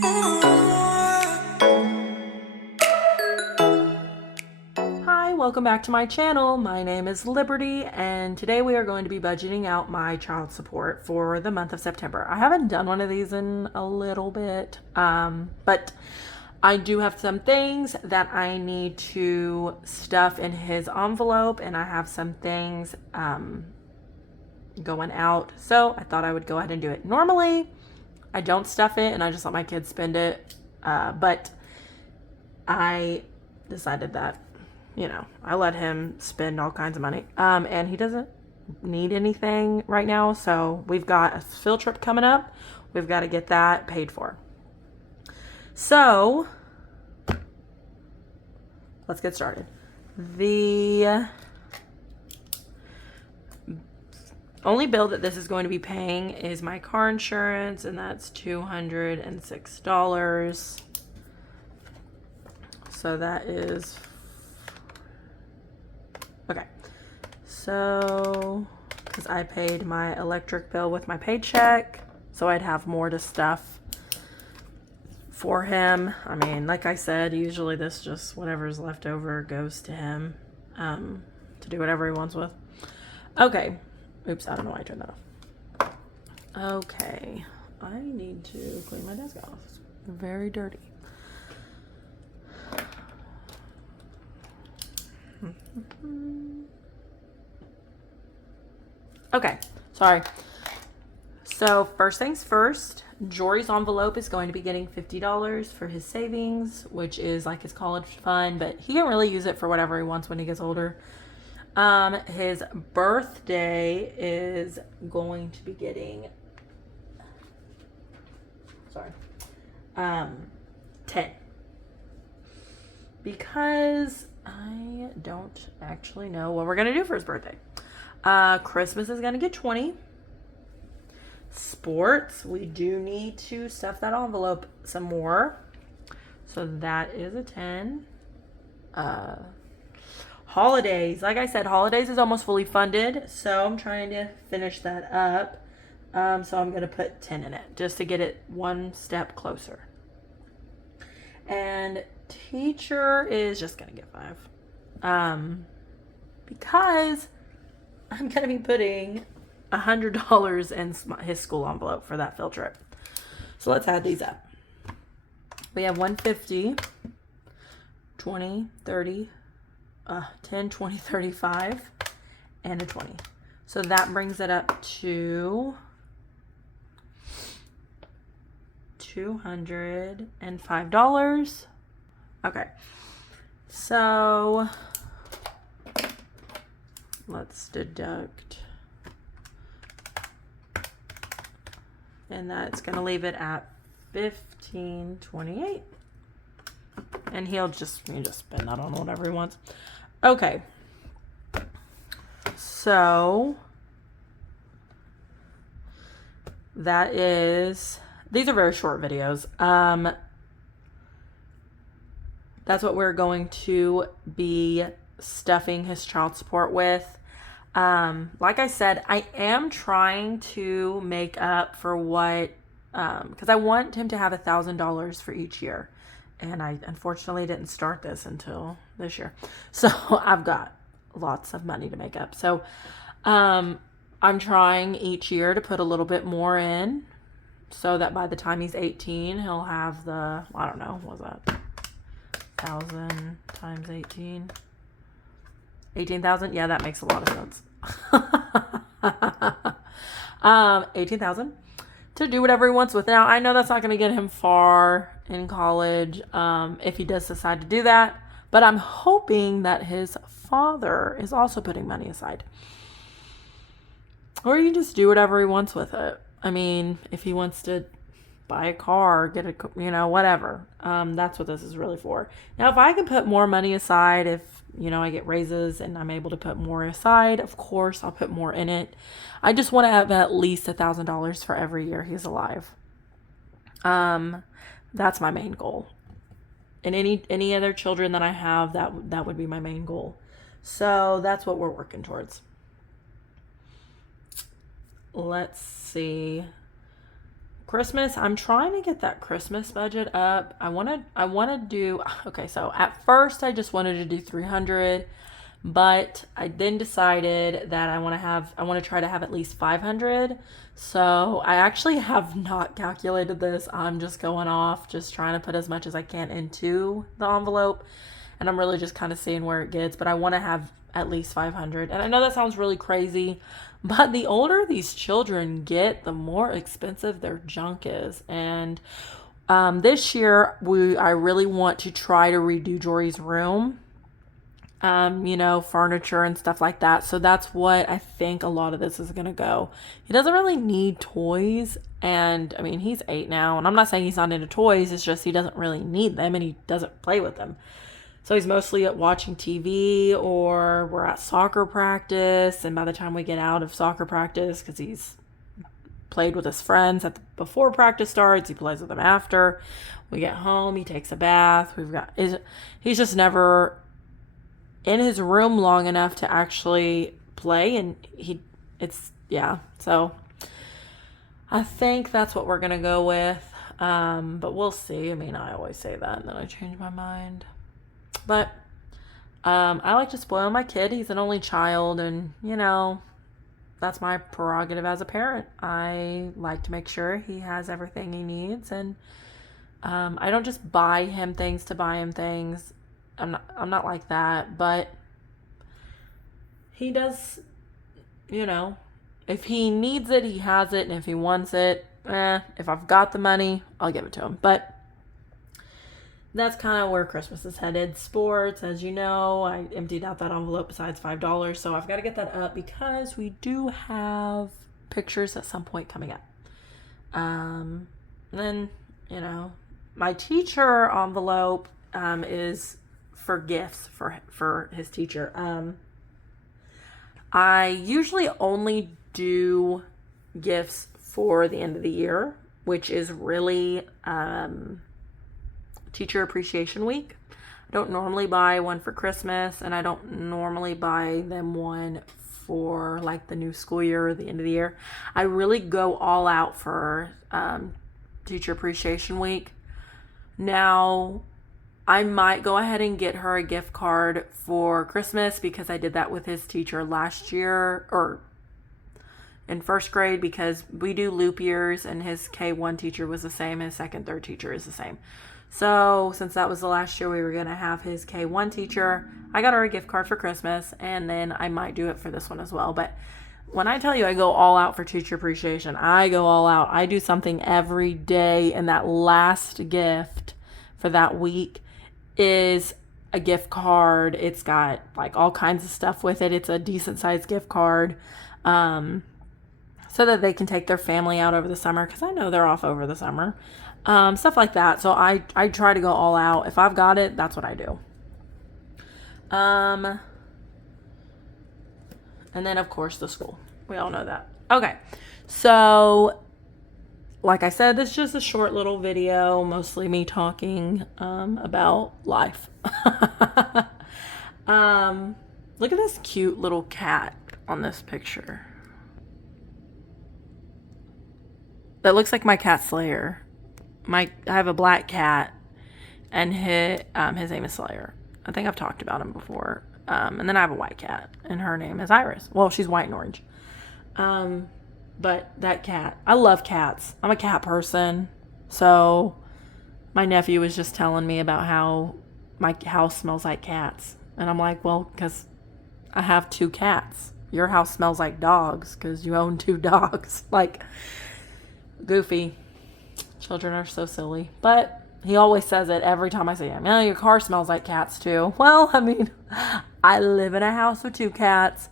Hi, welcome back to my channel. My name is Liberty, and today we are going to be budgeting out my child support for the month of September. I haven't done one of these in a little bit, but I do have some things that I need to stuff in his envelope, and I have some things going out, so I thought I would go ahead and do it. Normally, I don't stuff it, and I just let my kids spend it, but I decided that I let him spend all kinds of money. And he doesn't need anything right now. So we've got a field trip coming up. We've got to get that paid for. So let's get started. The only bill that this is going to be paying is my car insurance, and that's $206. So that is okay. So, because I paid my electric bill with my paycheck, so I'd have more to stuff for him. I mean, like I said, usually this just whatever's left over goes to him to do whatever he wants with. Okay. Oops, I don't know why I turned that off. Okay. I need to clean my desk off. It's very dirty. Okay, sorry. So first things first, Jory's envelope is going to be getting $50 for his savings, which is like his college fund, but he can really use it for whatever he wants when he gets older. His birthday is going to be getting 10. Because I don't actually know what we're going to do for his birthday. Christmas is going to get 20. Sports, we do need to stuff that envelope some more. So that is a 10. Holidays, like I said, holidays is almost fully funded. So I'm trying to finish that up. So I'm going to put 10 in it just to get it one step closer. And teacher is just going to get 5. Because I'm going to be putting $100 in his school envelope for that field trip. So let's add these up. We have 150, 20, 30, 10, 20, 35, and a 20. So that brings it up to $205. Okay. So let's deduct. And that's going to leave it at $15.28. And he'll just spend that on whatever he wants. Okay. So that is, these are very short videos. That's what we're going to be stuffing his child support with. Like I said, I am trying to make up for what, because I want him to have $1,000 for each year. And I unfortunately didn't start this until this year. So I've got lots of money to make up. So I'm trying each year to put a little bit more in so that by the time he's 18, he'll have the, I don't know, what was that? 1,000 times 18. 18,000? Yeah, that makes a lot of sense. 18,000 to do whatever he wants with. Now, I know that's not going to get him far in college if he does decide to do that, but I'm hoping that his father is also putting money aside. Or you can just do whatever he wants with it. I mean, if he wants to buy a car, get a, whatever. That's what this is really for. Now, if I can put more money aside, if, I get raises and I'm able to put more aside, of course, I'll put more in it. I just want to have at least $1,000 for every year he's alive. That's my main goal. And any other children that I have, that would be my main goal. So that's what we're working towards. Let's see. Christmas, I'm trying to get that Christmas budget up. I want to do okay, so at first I just wanted to do 300, but I then decided that I want to try to have at least 500. So, I actually have not calculated this. I'm just going off, just trying to put as much as I can into the envelope, and I'm really just kind of seeing where it gets, but I want to have at least 500. And I know that sounds really crazy, but the older these children get, the more expensive their junk is. And this year, I really want to try to redo Jory's room, furniture and stuff like that. So that's what I think a lot of this is going to go. He doesn't really need toys. And I mean, he's 8 now, and I'm not saying he's not into toys. It's just he doesn't really need them and he doesn't play with them. So he's mostly at watching TV, or we're at soccer practice. And by the time we get out of soccer practice, because he's played with his friends before practice starts, he plays with them after. We get home, he takes a bath. He's just never in his room long enough to actually play, and so I think that's what we're gonna go with. But we'll see. I mean, I always say that and then I change my mind. But I like to spoil my kid. He's an only child, and that's my prerogative as a parent. I like to make sure he has everything he needs, and I don't just buy him things to buy him things. I'm not like that, but he does, if he needs it, he has it, and if he wants it, if I've got the money, I'll give it to him. But that's kind of where Christmas is headed. Sports, as you know, I emptied out that envelope besides $5, so I've got to get that up because we do have pictures at some point coming up. And then, my teacher envelope is for gifts for his teacher. I usually only do gifts for the end of the year, which is really Teacher Appreciation Week. I don't normally buy one for Christmas, and I don't normally buy them one for like the new school year or the end of the year. I really go all out for Teacher Appreciation Week. Now, I might go ahead and get her a gift card for Christmas because I did that with his teacher last year, or in first grade, because we do loop years, and his K1 teacher was the same, his second, third teacher is the same. So since that was the last year we were going to have his K1 teacher, I got her a gift card for Christmas, and then I might do it for this one as well. But when I tell you I go all out for teacher appreciation, I go all out. I do something every day, and that last gift for that week is a gift card. It's got like all kinds of stuff with it. It's a decent sized gift card, so that they can take their family out over the summer, because I know they're off over the summer. Stuff like that. So I try to go all out. If I've got it, that's what I do. And then of course the school. We all know that. Okay. So like I said, this is just a short little video, mostly me talking about life. Look at this cute little cat on this picture. That looks like my cat Slayer. I have a black cat, and his name is Slayer. I think I've talked about him before. And then I have a white cat, and her name is Iris. Well, she's white and orange. But that cat, I love cats. I'm a cat person. So my nephew was just telling me about how my house smells like cats. And I'm like, well, because I have 2 cats. Your house smells like dogs because you own 2 dogs. Like, goofy. Children are so silly. But he always says it every time I see him. Your car smells like cats too. Well, I mean, I live in a house with 2 cats.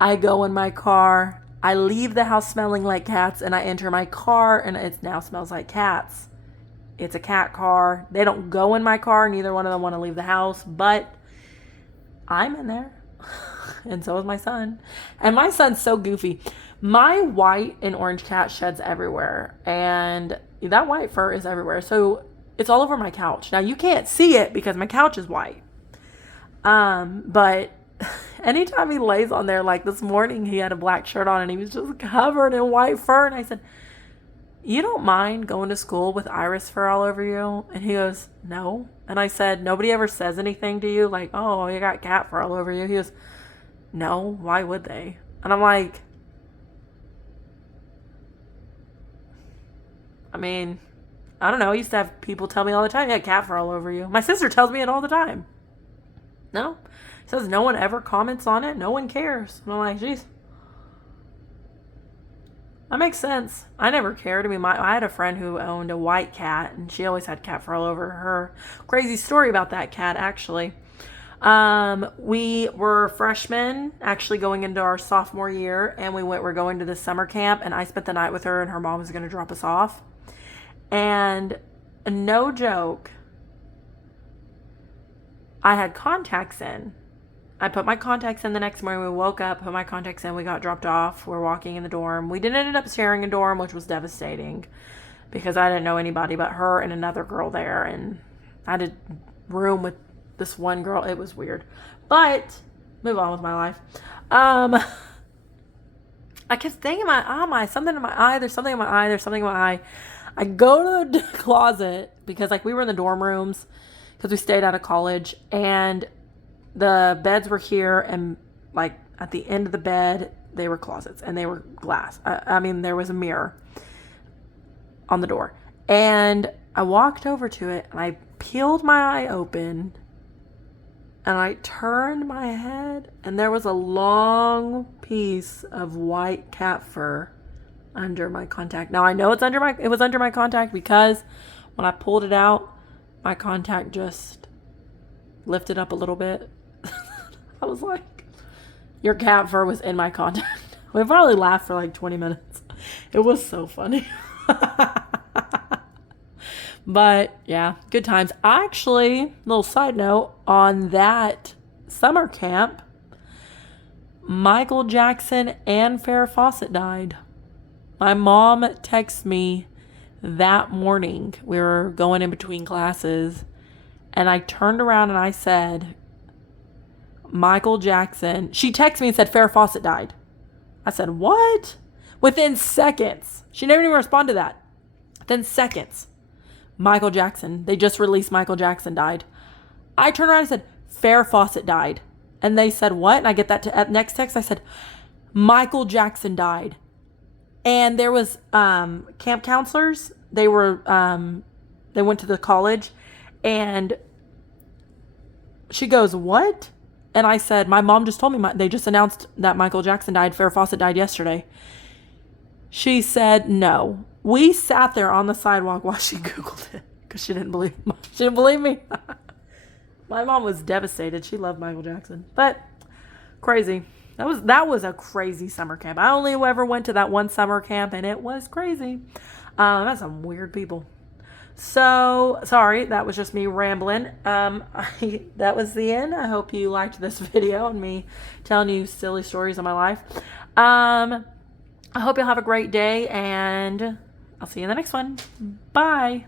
I go in my car. I leave the house smelling like cats, and I enter my car, and it now smells like cats. It's a cat car. They don't go in my car. Neither one of them want to leave the house, but I'm in there. And so is my son. And my son's so goofy. My white and orange cat sheds everywhere, and that white fur is everywhere. So it's all over my couch. Now you can't see it because my couch is white. But anytime he lays on there, like this morning, he had a black shirt on and he was just covered in white fur. And I said, you don't mind going to school with iris fur all over you? And he goes, no. And I said, nobody ever says anything to you like, oh, you got cat fur all over you? He goes, no, why would they? And I'm like, I mean, I don't know. I used to have people tell me all the time, you got cat fur all over you. My sister tells me it all the time. No. Says no one ever comments on it. No one cares. And I'm like, geez. That makes sense. I never cared. I mean, I had a friend who owned a white cat, and she always had cat fur all over her. Crazy story about that cat, actually. We were freshmen, actually going into our sophomore year, and we're going to this summer camp, and I spent the night with her, and her mom was going to drop us off. And no joke, I had contacts in. I put my contacts in the next morning. We woke up, put my contacts in. We got dropped off. We're walking in the dorm. We didn't end up sharing a dorm, which was devastating because I didn't know anybody but her and another girl there. And I had a room with this one girl. It was weird. But move on with my life. I kept thinking something in my eye. There's something in my eye. There's something in my eye. I go to the closet because like we were in the dorm rooms because we stayed out of college, and the beds were here, and like at the end of the bed, they were closets and they were glass. I mean, there was a mirror on the door, and I walked over to it and I peeled my eye open and I turned my head, and there was a long piece of white cat fur under my contact. Now I know it was under my contact because when I pulled it out, my contact just lifted up a little bit. I was like, your cat fur was in my contact. We probably laughed for like 20 minutes. It was so funny. But yeah, good times. Actually, little side note on that summer camp, Michael Jackson and Farrah Fawcett died. My mom texted me that morning. We were going in between classes, and I turned around and I said, Michael Jackson. She texted me and said, Farrah Fawcett died. I said, what? Within seconds. She never even responded to that. Within seconds. Michael Jackson. They just released Michael Jackson died. I turned around and said, Farrah Fawcett died. And they said, what? And I get that next text. I said, Michael Jackson died. And there was camp counselors. They went to the college, and she goes, what? And I said, my mom just told me they just announced that Michael Jackson died. Farrah Fawcett died yesterday. She said, no. We sat there on the sidewalk while she Googled it because she didn't believe me. My mom was devastated. She loved Michael Jackson, but crazy. That was a crazy summer camp. I only ever went to that one summer camp, and it was crazy. That's some weird people. So, sorry, that was just me rambling. That was the end. I hope you liked this video and me telling you silly stories of my life. I hope you'll have a great day, and I'll see you in the next one. Bye.